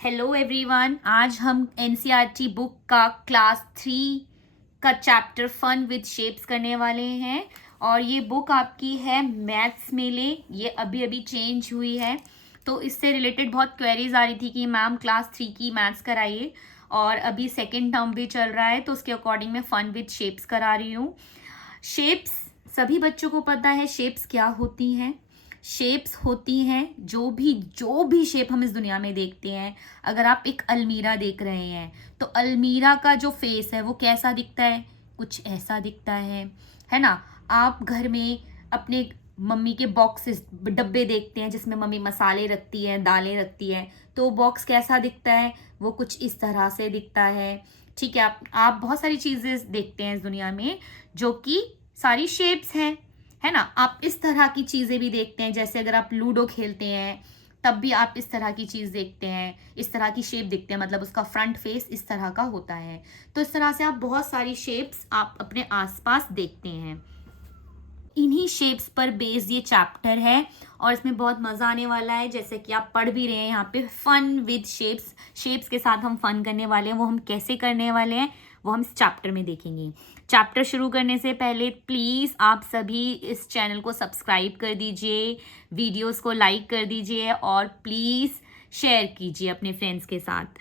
Hello everyone, आज हम NCERT book का क्लास 3 का चैप्टर फन विद शेप्स करने वाले हैं। और ये बुक आपकी है मैथ्स में ले, ये अभी अभी चेंज हुई है। तो इससे रिलेटेड बहुत क्वेरीज आ रही थी कि मैम क्लास 3 की मैथ्स कराइए, और अभी सेकेंड टर्म भी चल रहा है तो उसके अकॉर्डिंग मैं फन विद शेप्स करा रही हूँ। शेप्स सभी बच्चों को पता है शेप्स क्या होती हैं। शेप्स होती हैं जो भी शेप हम इस दुनिया में देखते हैं। अगर आप एक अलमीरा देख रहे हैं तो अलमीरा का जो फेस है वो कैसा दिखता है, कुछ ऐसा दिखता है ना। आप घर में अपने मम्मी के बॉक्सेस डब्बे देखते हैं जिसमें मम्मी मसाले रखती है, दालें रखती है, तो बॉक्स कैसा दिखता है, वो कुछ इस तरह से दिखता है। ठीक है, आप बहुत सारी चीजें देखते हैं इस दुनिया में जो कि सारी शेप्स हैं, है ना। आप इस तरह की चीजें भी देखते हैं, जैसे अगर आप लूडो खेलते हैं तब भी आप इस तरह की चीज देखते हैं, इस तरह की शेप देखते हैं, मतलब उसका फ्रंट फेस इस तरह का होता है। तो इस तरह से आप बहुत सारी शेप्स आप अपने आसपास देखते हैं। इन्हीं शेप्स पर बेस्ड ये चैप्टर है और इसमें बहुत मजा आने वाला है। जैसे कि आप पढ़ भी रहे हैं यहाँ पे फन विद शेप्स, शेप्स के साथ हम फन करने वाले हैं। वो हम कैसे करने वाले हैं वो हम इस चैप्टर में देखेंगे। चैप्टर शुरू करने से पहले प्लीज आप सभी इस चैनल को सब्सक्राइब कर दीजिए, वीडियोस को लाइक कर दीजिए और प्लीज शेयर कीजिए अपने फ्रेंड्स के साथ।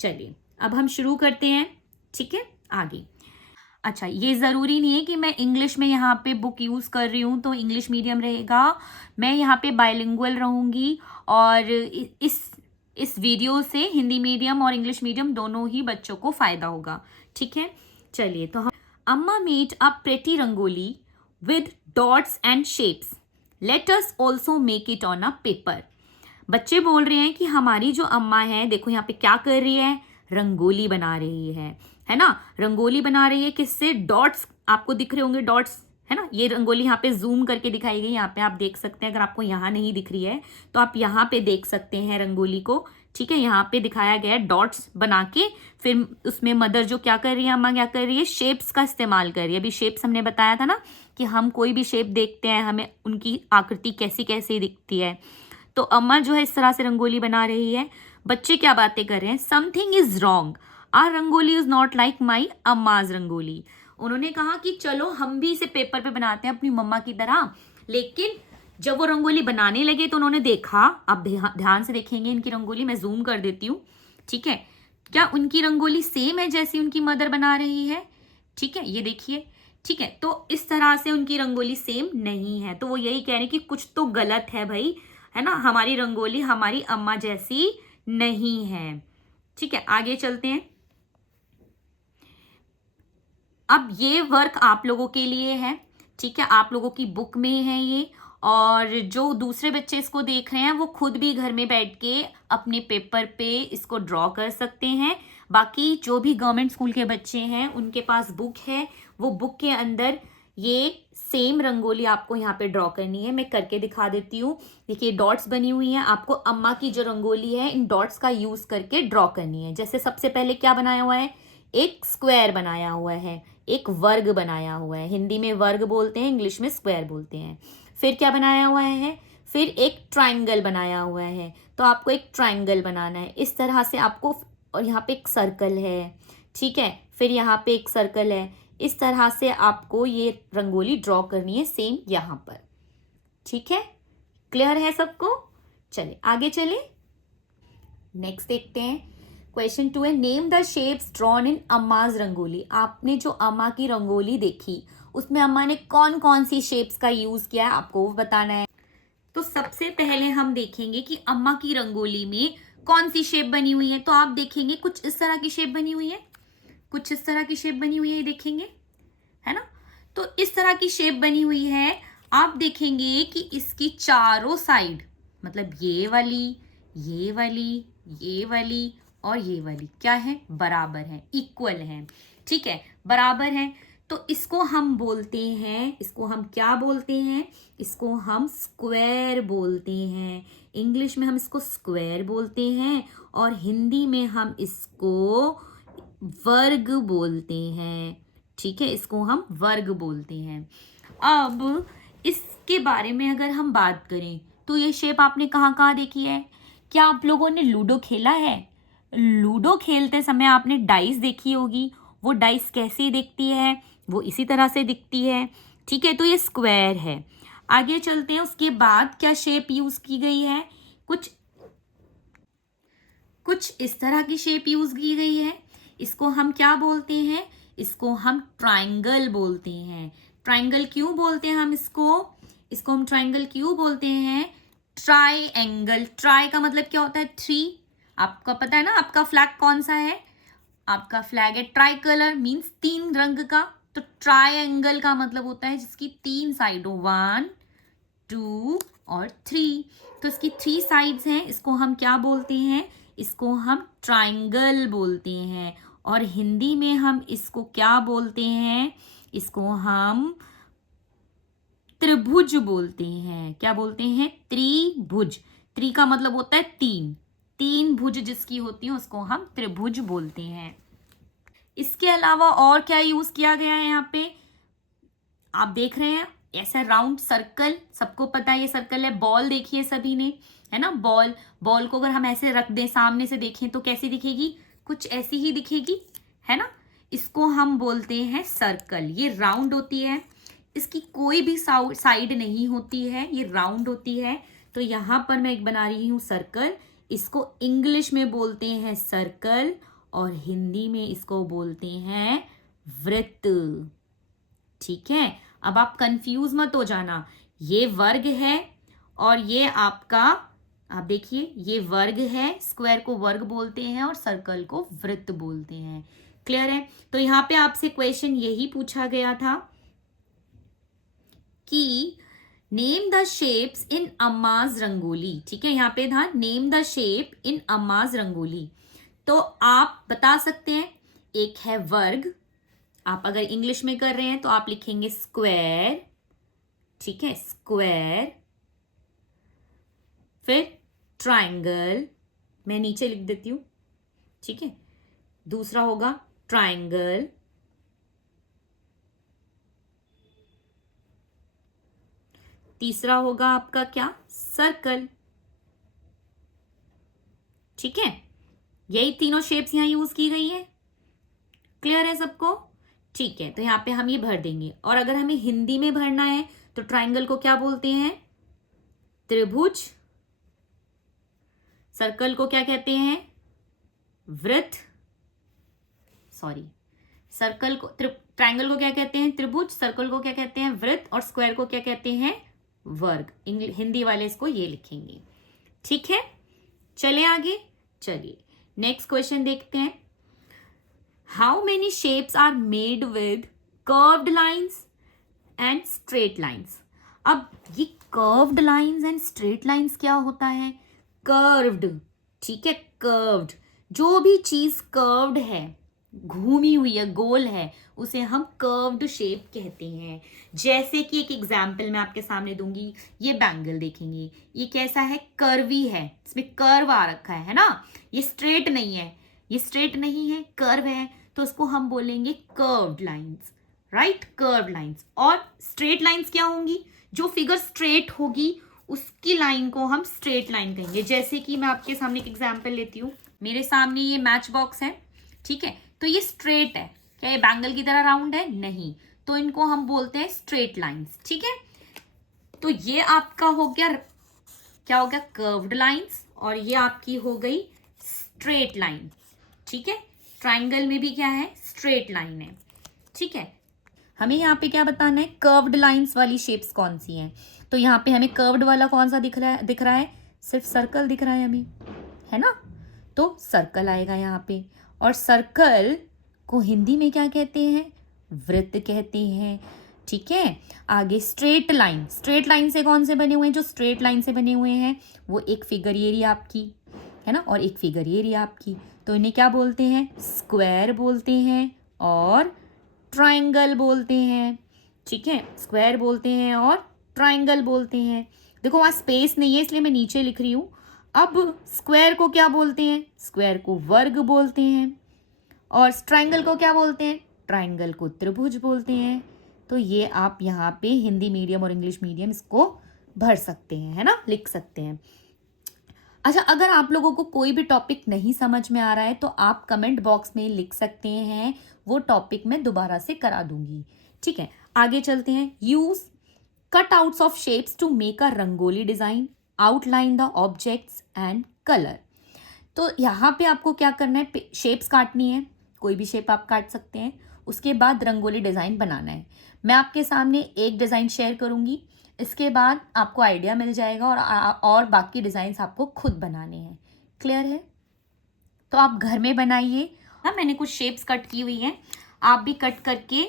चलिए अब हम शुरू करते हैं, ठीक है। आगे अच्छा, ये ज़रूरी नहीं है कि मैं इंग्लिश में यहाँ पे बुक यूज़ कर रही हूँ तो इंग्लिश मीडियम रहेगा। मैं यहाँ पे बाइलिंगुअल रहूँगी और इस वीडियो से हिंदी मीडियम और इंग्लिश मीडियम दोनों ही बच्चों को फ़ायदा होगा, ठीक है। चलिए तो हम अम्मा made a pretty rangoli with dots and shapes, let us also make it on a paper. बच्चे बोल रहे हैं कि हमारी जो अम्मा है, देखो यहाँ पे क्या कर रही है, रंगोली बना रही है ना। रंगोली बना रही है किससे, डॉट्स आपको दिख रहे होंगे, डॉट्स है ना। ये रंगोली यहाँ पे जूम करके दिखाई गई, यहाँ पे आप देख सकते हैं। अगर आपको यहाँ नहीं दिख रही है तो आप यहाँ पे देख सकते हैं रंगोली को, ठीक है। यहाँ पे दिखाया गया है डॉट्स बना के, फिर उसमें मदर जो क्या कर रही है, अम्मा क्या कर रही है, शेप्स का इस्तेमाल कर रही है। अभी शेप्स हमने बताया था ना कि हम कोई भी शेप देखते हैं हमें उनकी आकृति कैसी कैसी दिखती है। तो अम्मा जो है इस तरह से रंगोली बना रही है। बच्चे क्या बातें कर रहे हैं, something is wrong, or rangoli is not like my amma's rangoli. उन्होंने कहा कि चलो हम भी इसे पेपर पे बनाते हैं अपनी मम्मा की तरह। लेकिन जब वो रंगोली बनाने लगे तो उन्होंने देखा, अब ध्यान से देखेंगे इनकी रंगोली, मैं जूम कर देती हूँ, ठीक है। क्या उनकी रंगोली सेम है जैसी उनकी मदर बना रही है, ठीक है, ये देखिए, ठीक है। तो इस तरह से उनकी रंगोली सेम नहीं है, तो वो यही कह रहे हैं कि कुछ तो गलत है भाई, है ना। हमारी रंगोली हमारी अम्मा जैसी नहीं है, ठीक है। आगे चलते हैं। अब ये वर्क आप लोगों के लिए है, ठीक है, आप लोगों की बुक में है ये। और जो दूसरे बच्चे इसको देख रहे हैं वो खुद भी घर में बैठ के अपने पेपर पे इसको ड्रॉ कर सकते हैं। बाकी जो भी गवर्नमेंट स्कूल के बच्चे हैं उनके पास बुक है, वो बुक के अंदर ये सेम रंगोली आपको यहाँ पे ड्रॉ करनी है। मैं करके दिखा देती हूँ। देखिए डॉट्स बनी हुई हैं, आपको अम्मा की जो रंगोली है इन डॉट्स का यूज करके ड्रॉ करनी है। जैसे सबसे पहले क्या बनाया हुआ है, एक स्क्वायर बनाया हुआ है, एक वर्ग बनाया हुआ है। हिंदी में वर्ग बोलते हैं, इंग्लिश में स्क्वायर बोलते हैं। फिर क्या बनाया हुआ है, फिर एक ट्राइंगल बनाया हुआ है, तो आपको एक ट्राइंगल बनाना है इस तरह से आपको। और यहाँ पे एक सर्कल है, ठीक है, फिर यहाँ पे एक सर्कल है। इस तरह से आपको ये रंगोली ड्रॉ करनी है सेम यहाँ पर, ठीक है। क्लियर है सबको? चले आगे चले, नेक्स्ट देखते हैं। क्वेश्चन 2 है, name the shapes drawn in Amma's rangoli. आपने जो अम्मा की रंगोली देखी उसमें अम्मा ने कौन कौन सी शेप्स का यूज किया है आपको वो बताना है। तो सबसे पहले हम देखेंगे कि अम्मा की रंगोली में कौन सी शेप बनी हुई है। तो आप देखेंगे कुछ इस तरह की शेप बनी हुई है, कुछ इस तरह की शेप बनी हुई है, ये देखेंगे, है ना। तो इस तरह की शेप बनी हुई है। आप देखेंगे कि इसकी चारों साइड, मतलब ये वाली, ये वाली, ये वाली और ये वाली क्या है, बराबर है, इक्वल है, ठीक है, बराबर है। तो इसको हम बोलते हैं, इसको हम क्या बोलते हैं, इसको हम स्क्वायर बोलते हैं। इंग्लिश में हम इसको स्क्वायर बोलते हैं और हिंदी में हम इसको वर्ग बोलते हैं, ठीक है, इसको हम वर्ग बोलते हैं। अब इसके बारे में अगर हम बात करें तो ये शेप आपने कहाँ कहाँ देखी है, क्या आप लोगों ने लूडो खेला है, लूडो खेलते समय आपने डाइस देखी होगी, वो डाइस कैसी दिखती है, वो इसी तरह से दिखती है। ठीक है, तो ये स्क्वायर है। आगे चलते हैं, उसके बाद क्या शेप यूज की गई है, कुछ इस तरह की शेप यूज की गई है। इसको हम क्या बोलते हैं, इसको हम ट्राइंगल बोलते हैं। ट्राइंगल क्यों बोलते हैं हम इसको हम ट्राइंगल क्यों बोलते हैं, ट्राई एंगल। ट्राई का मतलब क्या होता है, 3। आपका पता है ना, आपका फ्लैग कौन सा है, आपका फ्लैग है ट्राई कलर, मीन्स 3 रंग का। तो ट्राई एंगल का मतलब होता है जिसकी 3 साइड हो, 1, 2 और 3। तो इसकी 3 साइड्स हैं, इसको हम क्या बोलते हैं, इसको हम ट्राइंगल बोलते हैं। और हिंदी में हम इसको क्या बोलते हैं, इसको हम त्रिभुज बोलते हैं। क्या बोलते हैं, त्रिभुज। त्रि का मतलब होता है 3, 3 भुज जिसकी होती है उसको हम त्रिभुज बोलते हैं। इसके अलावा और क्या यूज किया गया है, यहाँ पे आप देख रहे हैं ऐसा राउंड सर्कल, सबको पता है ये सर्कल है। बॉल देखिए सभी ने, है ना, बॉल को अगर हम ऐसे रख दें, सामने से देखें तो कैसी दिखेगी, कुछ ऐसी ही दिखेगी, है ना। इसको हम बोलते हैं सर्कल। ये राउंड होती है, इसकी कोई भी साइड नहीं होती है, ये राउंड होती है। तो यहां पर मैं एक बना रही हूं सर्कल। इसको इंग्लिश में बोलते हैं सर्कल और हिंदी में इसको बोलते हैं वृत्त। ठीक है, अब आप कंफ्यूज मत हो जाना, ये वर्ग है और ये आपका, आप देखिए ये वर्ग है, स्क्वायर को वर्ग बोलते हैं और सर्कल को वृत्त बोलते हैं। क्लियर है। तो यहाँ पे आपसे क्वेश्चन यही पूछा गया था कि नेम द शेप्स इन अम्माज रंगोली। ठीक है, यहाँ पे था name the shape in Amma's rangoli. तो आप बता सकते हैं, एक है वर्ग, आप अगर इंग्लिश में कर रहे हैं तो आप लिखेंगे स्क्वायर। ठीक है, स्क्वायर। फिर ट्राइंगल, मैं नीचे लिख देती हूं। ठीक है, दूसरा होगा ट्राइंगल। तीसरा होगा आपका क्या, सर्कल। ठीक है, यही तीनों शेप्स यहां यूज की गई हैं। क्लियर है सबको। ठीक है, तो यहां पे हम ये भर देंगे। और अगर हमें हिंदी में भरना है तो ट्राइंगल को क्या बोलते हैं, त्रिभुज। सर्कल को क्या कहते हैं, वृत्त। सॉरी, सर्कल को ट्राइंगल को क्या कहते हैं, त्रिभुज। सर्कल को क्या कहते हैं, वृत्त। और स्क्वायर को क्या कहते हैं, वर्ग। हिंदी वाले इसको ये लिखेंगे। ठीक है, चले आगे। चलिए नेक्स्ट क्वेश्चन देखते हैं। How many shapes are made with curved lines and straight lines. अब ये curved lines and straight lines क्या होता है, कर्व्ड। ठीक है, कर्व्ड, जो भी चीज कर्व्ड है, घूमी हुई है, गोल है, उसे हम कर्व्ड शेप कहते हैं। जैसे कि एक एग्जाम्पल मैं आपके सामने दूंगी, ये बैंगल देखेंगे, ये कैसा है, कर्वी है, इसमें कर्व आ रखा है ना। ये स्ट्रेट नहीं है, ये स्ट्रेट नहीं है, कर्व है, तो उसको हम बोलेंगे curved lines. Right, curved lines. और स्ट्रेट लाइन्स क्या होंगी, जो फिगर स्ट्रेट होगी उसकी लाइन को हम स्ट्रेट लाइन कहेंगे। जैसे कि मैं आपके सामने एक एग्जाम्पल लेती हूँ, मेरे सामने ये मैच बॉक्स है। ठीक है, तो ये स्ट्रेट है, क्या ये बैंगल की तरह राउंड है, नहीं, तो इनको हम बोलते हैं स्ट्रेट लाइंस। ठीक है, तो ये आपका हो गया, क्या हो गया, कर्व्ड लाइंस, और ये आपकी हो गई स्ट्रेट लाइन। ठीक है, ट्राइंगल में भी क्या है, स्ट्रेट लाइन है। ठीक है, हमें यहाँ पे क्या बताना है, कर्व्ड लाइंस वाली शेप्स कौन सी हैं। तो यहाँ पे हमें कर्व्ड वाला कौन सा दिख रहा है, सिर्फ सर्कल दिख रहा है हमें, है ना, तो सर्कल आएगा यहाँ पे। और सर्कल को हिंदी में क्या कहते हैं, वृत्त कहते हैं। ठीक है, आगे स्ट्रेट लाइन, स्ट्रेट लाइन से कौन से बने हुए हैं, जो स्ट्रेट लाइन से बने हुए हैं वो एक फिगर एरिया आपकी, है ना, और एक फिगर एरिया आपकी, तो इन्हें क्या बोलते हैं, स्क्वायर बोलते हैं और ट्राइंगल बोलते हैं। ठीक है, स्क्वायर बोलते हैं और ट्राइंगल बोलते हैं। देखो वहाँ स्पेस नहीं है इसलिए मैं नीचे लिख रही हूँ। अब स्क्वायर को क्या बोलते हैं, स्क्वायर को वर्ग बोलते हैं, और ट्राइंगल को क्या बोलते हैं, ट्राइंगल को त्रिभुज बोलते हैं। तो ये आप यहाँ पे हिंदी मीडियम और इंग्लिश मीडियम इसको भर सकते हैं, है ना, लिख सकते हैं। अच्छा, अगर आप लोगों को कोई भी टॉपिक नहीं समझ में आ रहा है तो आप कमेंट बॉक्स में लिख सकते हैं, वो टॉपिक मैं दोबारा से करा दूंगी। ठीक है, आगे चलते हैं। Use cutouts of shapes to make a rangoli design, outline the objects and colour. तो यहाँ पे आपको क्या करना है, शेप्स काटनी है, कोई भी शेप आप काट सकते हैं, उसके बाद रंगोली डिज़ाइन बनाना है। मैं आपके सामने एक डिज़ाइन शेयर करूँगी, इसके बाद आपको आइडिया मिल जाएगा और बाकी डिज़ाइंस आपको खुद बनाने हैं। क्लियर है? तो आप घर में बनाइए। हाँ, मैंने कुछ शेप्स कट की हुई हैं, आप भी कट करके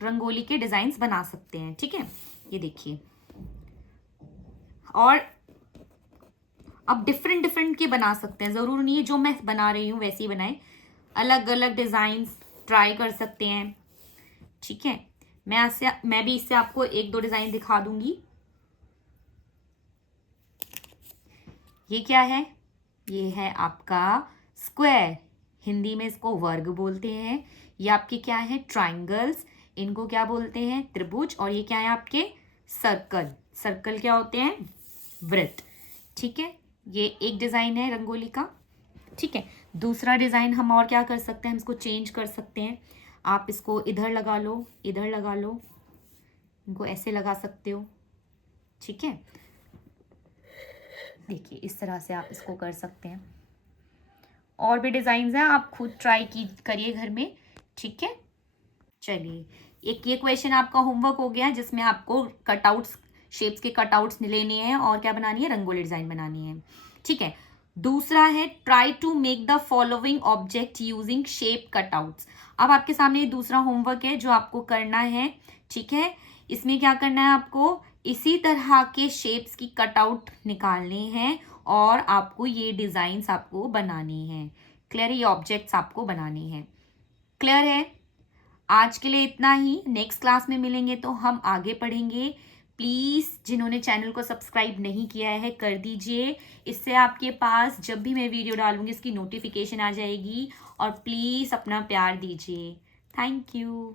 रंगोली के डिज़ाइंस बना सकते हैं। ठीक है, ये देखिए। और आप डिफरेंट डिफरेंट के बना सकते हैं, ज़रूर नहीं है जो मैं बना रही हूँ वैसे ही बनाएं, अलग अलग डिज़ाइंस ट्राई कर सकते हैं। ठीक है, मैं भी इससे आपको एक दो डिज़ाइन दिखा दूंगी। ये क्या है? ये है आपका स्क्वायर, हिंदी में इसको वर्ग बोलते हैं। ये आपके क्या है? ट्राइंगल्स, इनको क्या बोलते हैं? त्रिभुज। और ये क्या है आपके? सर्कल। सर्कल क्या होते हैं? वृत्त। ठीक है, ये एक डिज़ाइन है रंगोली का। ठीक है, दूसरा डिज़ाइन हम और क्या कर सकते हैं, हम इसको चेंज कर सकते हैं। आप इसको इधर लगा लो, इधर लगा लो, इनको ऐसे लगा सकते हो। ठीक है, देखिए इस तरह से आप इसको कर सकते हैं। और भी डिज़ाइंस हैं, आप खुद ट्राई करिए घर में। ठीक है, चलिए एक ये क्वेश्चन आपका होमवर्क हो गया, जिसमें आपको कटआउट्स, शेप्स के कटआउट्स लेने हैं और क्या बनानी है? रंगोली डिज़ाइन बनानी है। ठीक है, दूसरा है try to make the following object using shape cutouts. अब आपके सामने दूसरा होमवर्क है जो आपको करना है। ठीक है, इसमें क्या करना है आपको? इसी तरह के शेप्स की कटआउट निकालने हैं और आपको ये डिज़ाइंस आपको बनाने हैं। क्लियर है? ये ऑब्जेक्ट्स आपको बनाने हैं। क्लियर है? आज के लिए इतना ही, नेक्स्ट क्लास में मिलेंगे तो हम आगे पढ़ेंगे। प्लीज़ जिन्होंने चैनल को सब्सक्राइब नहीं किया है कर दीजिए, इससे आपके पास जब भी मैं वीडियो डालूंगी इसकी नोटिफिकेशन आ जाएगी। और प्लीज़ अपना प्यार दीजिए। Thank you.